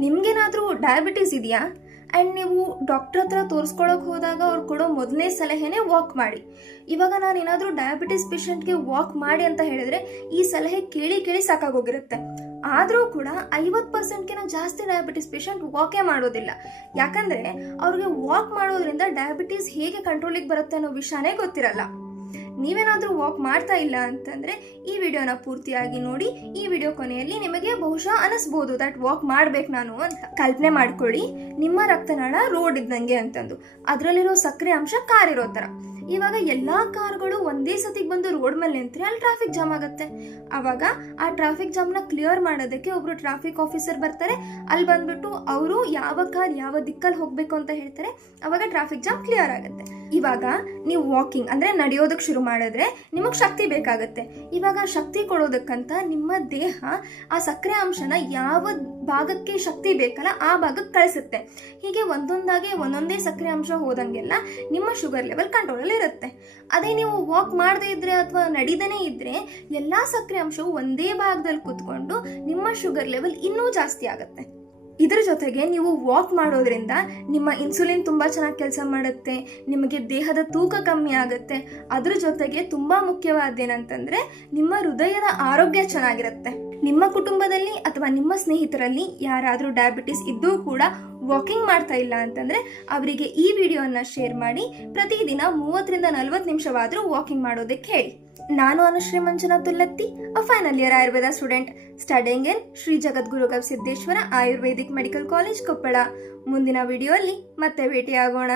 ನಿಮ್ಗೇನಾದರೂ ಡಯಾಬಿಟೀಸ್ ಇದೆಯಾ ಆ್ಯಂಡ್ ನೀವು ಡಾಕ್ಟ್ರ್ ಹತ್ರ ತೋರಿಸ್ಕೊಳಕ್ಕೆ ಹೋದಾಗ ಅವ್ರು ಕೊಡೋ ಮೊದಲನೇ ಸಲಹೆನೇ ವಾಕ್ ಮಾಡಿ. ಇವಾಗ ನಾನು ಏನಾದರೂ ಡಯಾಬಿಟೀಸ್ ಪೇಷಂಟ್ಗೆ ವಾಕ್ ಮಾಡಿ ಅಂತ ಹೇಳಿದ್ರೆ ಈ ಸಲಹೆ ಕೇಳಿ ಕೇಳಿ ಸಾಕಾಗೋಗಿರುತ್ತೆ. ಆದರೂ ಕೂಡ 50%ಗಿಂತ ಜಾಸ್ತಿ ಡಯಾಬಿಟಿಸ್ ಪೇಷಂಟ್ ವಾಕೇ ಮಾಡೋದಿಲ್ಲ. ಯಾಕಂದರೆ ಅವ್ರಿಗೆ ವಾಕ್ ಮಾಡೋದ್ರಿಂದ ಡಯಾಬಿಟೀಸ್ ಹೇಗೆ ಕಂಟ್ರೋಲಿಗೆ ಬರುತ್ತೆ ಅನ್ನೋ ವಿಷಯನೇ ಗೊತ್ತಿರಲ್ಲ. ನೀವೇನಾದರೂ ವಾಕ್ ಮಾಡ್ತಾ ಇಲ್ಲ ಅಂತಂದರೆ ಈ ವಿಡಿಯೋನ ಪೂರ್ತಿಯಾಗಿ ನೋಡಿ. ಈ ವಿಡಿಯೋ ಕೊನೆಯಲ್ಲಿ ನಿಮಗೆ ಬಹುಶಃ ಅನಿಸ್ಬೋದು ದಟ್ ವಾಕ್ ಮಾಡ್ಬೇಕು ನಾನು ಅಂತ. ಕಲ್ಪನೆ ಮಾಡ್ಕೊಳ್ಳಿ, ನಿಮ್ಮ ರಕ್ತನಾಳ ರೋಡ್ ಇದ್ದಂಗೆ ಅಂತಂದು, ಅದರಲ್ಲಿರೋ ಸಕ್ಕರೆ ಅಂಶ ಕಾರ್ ಇರೋ ಥರ. ಇವಾಗ ಎಲ್ಲ ಕಾರ್ಗಳು ಒಂದೇ ಸತಿಗೆ ಬಂದು ರೋಡ್ ಮೇಲೆ ನಿಂತರೆ ಅಲ್ಲಿ ಟ್ರಾಫಿಕ್ ಜಾಮ್ ಆಗುತ್ತೆ. ಆವಾಗ ಆ ಟ್ರಾಫಿಕ್ ಜಾಮ್ನ ಕ್ಲಿಯರ್ ಮಾಡೋದಕ್ಕೆ ಒಬ್ರು ಟ್ರಾಫಿಕ್ ಆಫೀಸರ್ ಬರ್ತಾರೆ. ಅಲ್ಲಿ ಬಂದ್ಬಿಟ್ಟು ಅವರು ಯಾವ ಕಾರ್ ಯಾವ ದಿಕ್ಕಲ್ಲಿ ಹೋಗಬೇಕು ಅಂತ ಹೇಳ್ತಾರೆ. ಆವಾಗ ಟ್ರಾಫಿಕ್ ಜಾಮ್ ಕ್ಲಿಯರ್ ಆಗುತ್ತೆ. ಇವಾಗ ನೀವು ವಾಕಿಂಗ್ ಅಂದರೆ ನಡೆಯೋದಕ್ಕೆ ಶುರು ಮಾಡಿದ್ರೆ ನಿಮಗೆ ಶಕ್ತಿ ಬೇಕಾಗುತ್ತೆ. ಇವಾಗ ಶಕ್ತಿ ಕೊಡೋದಕ್ಕಂತ ನಿಮ್ಮ ದೇಹ ಆ ಸಕ್ಕರೆ ಅಂಶನ ಯಾವ ಭಾಗಕ್ಕೆ ಶಕ್ತಿ ಬೇಕಲ್ಲ ಆ ಭಾಗಕ್ಕೆ ಕಳಿಸುತ್ತೆ. ಹೀಗೆ ಒಂದೊಂದೇ ಸಕ್ಕರೆ ಅಂಶ ಹೋದಂಗೆಲ್ಲ ನಿಮ್ಮ ಶುಗರ್ ಲೆವೆಲ್ ಕಂಟ್ರೋಲಲ್ಲಿ ಇರುತ್ತೆ. ಅದೇ ನೀವು ವಾಕ್ ಮಾಡದೇ ಇದ್ರೆ ಅಥವಾ ನಡೀದೇನೆ ಇದ್ರೆ ಎಲ್ಲ ಸಕ್ಕರೆ ಅಂಶವು ಒಂದೇ ಭಾಗದಲ್ಲಿ ಕೂತ್ಕೊಂಡು ನಿಮ್ಮ ಶುಗರ್ ಲೆವೆಲ್ ಇನ್ನೂ ಜಾಸ್ತಿ ಆಗುತ್ತೆ. ಇದ್ರ ಜೊತೆಗೆ ನೀವು ವಾಕ್ ಮಾಡೋದ್ರಿಂದ ನಿಮ್ಮ ಇನ್ಸುಲಿನ್ ತುಂಬ ಚೆನ್ನಾಗಿ ಕೆಲಸ ಮಾಡುತ್ತೆ, ನಿಮಗೆ ದೇಹದ ತೂಕ ಕಮ್ಮಿ ಆಗುತ್ತೆ. ಅದ್ರ ಜೊತೆಗೆ ತುಂಬ ಮುಖ್ಯವಾದ್ದೇನಂತಂದರೆ ನಿಮ್ಮ ಹೃದಯದ ಆರೋಗ್ಯ ಚೆನ್ನಾಗಿರುತ್ತೆ. ನಿಮ್ಮ ಕುಟುಂಬದಲ್ಲಿ ಅಥವಾ ನಿಮ್ಮ ಸ್ನೇಹಿತರಲ್ಲಿ ಯಾರಾದರೂ ಡಯಾಬಿಟಿಸ್ ಇದ್ದೂ ಕೂಡ ವಾಕಿಂಗ್ ಮಾಡ್ತಾ ಇಲ್ಲ ಅಂತಂದರೆ ಅವರಿಗೆ ಈ ವಿಡಿಯೋನ ಶೇರ್ ಮಾಡಿ ಪ್ರತಿದಿನ 30ರಿಂದ 40 ನಿಮಿಷವಾದರೂ ವಾಕಿಂಗ್ ಮಾಡೋದಕ್ಕೆ ಹೇಳಿ. ನಾನು Anushree Manjunath Tullatti, final year Ayurveda student, studying in Shri Jagadguru Gavisiddeshwara Ayurvedic medical college, Koppal. ಮುಂದಿನ ವಿಡಿಯೋ ಅಲ್ಲಿ ಮತ್ತೆ ಭೇಟಿಯಾಗೋಣ.